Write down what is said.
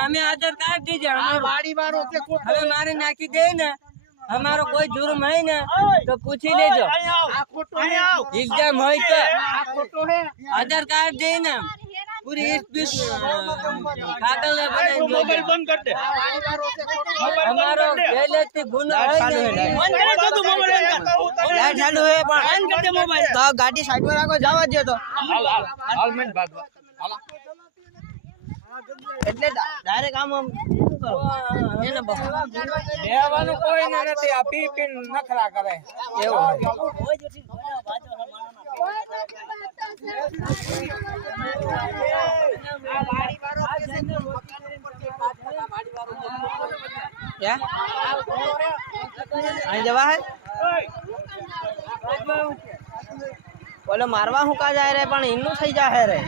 અમે આધાર કાર્ડ દીજે વાડી વાળો मारे नाखी दे ना हमारो कोई जुर्म है ना तो पूछी लेजो एग्जाम हो तो आधार कार्ड दे ना पूरी कागज मोबाइल बंद कर दे हमारो पहले से गुनो है बंद कर दो तू मोबाइल लाइट चालू है बंद कर दे मोबाइल तो गाड़ी साइड में रखो जावा दे तो हाल में भाग हाल એટલે ડાયરેક્ટ આમ એને દેવાનું કોઈ નથી આ પી પી નખરા કરે એવું અહીં જવા હે બોલો મારવા હું કા જાય રે પણ ઇન્નું થઈ જાય રે